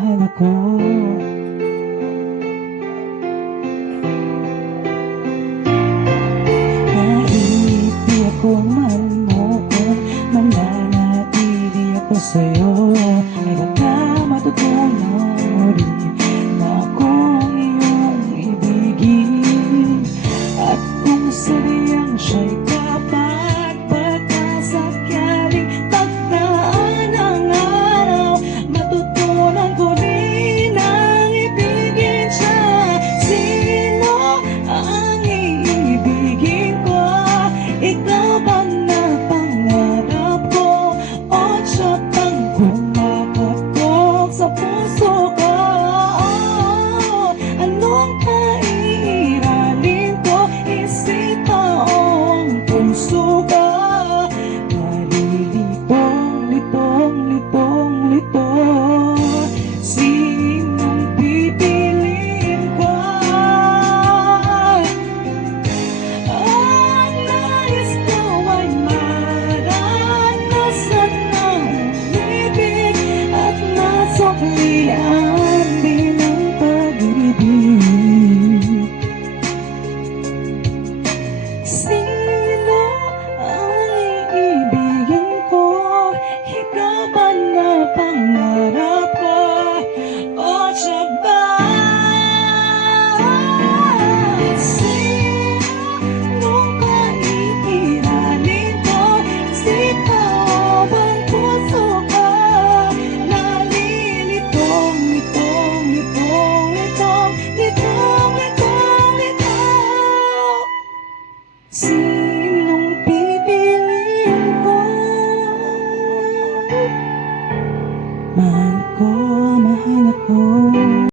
mahal ako. Kahit di ako mahal mo, kung mananatili ako sa'yo, ay baka matutunan mo rin na akong iyong ibigin. At kung sadyang siya'y kapag pagkasakyaling tagdaan ang araw, matutunan ko rin ang ibigin siya. Sino ang iibigin ko? Ikaw bang napangarap ko? O siya bang kumakatok sa puso ko? Anong kairalin ko? Isipang puso ko. Nalilitong, litong, litong, lito. Sinong pipiliin ko? Ang nais ko ay maranasan ng ibig at nasuklian din ang pag-ibig. Sino ang iibigin ko? Ikaw ba na pangarap ko? O siya ba? Sinong kairalin ko? Sipaw ang puso ko. Nalilitong, litong, litong, litong, litong, litong, litong. Sinong pipiliin ko? Mahal ko, mahal ako.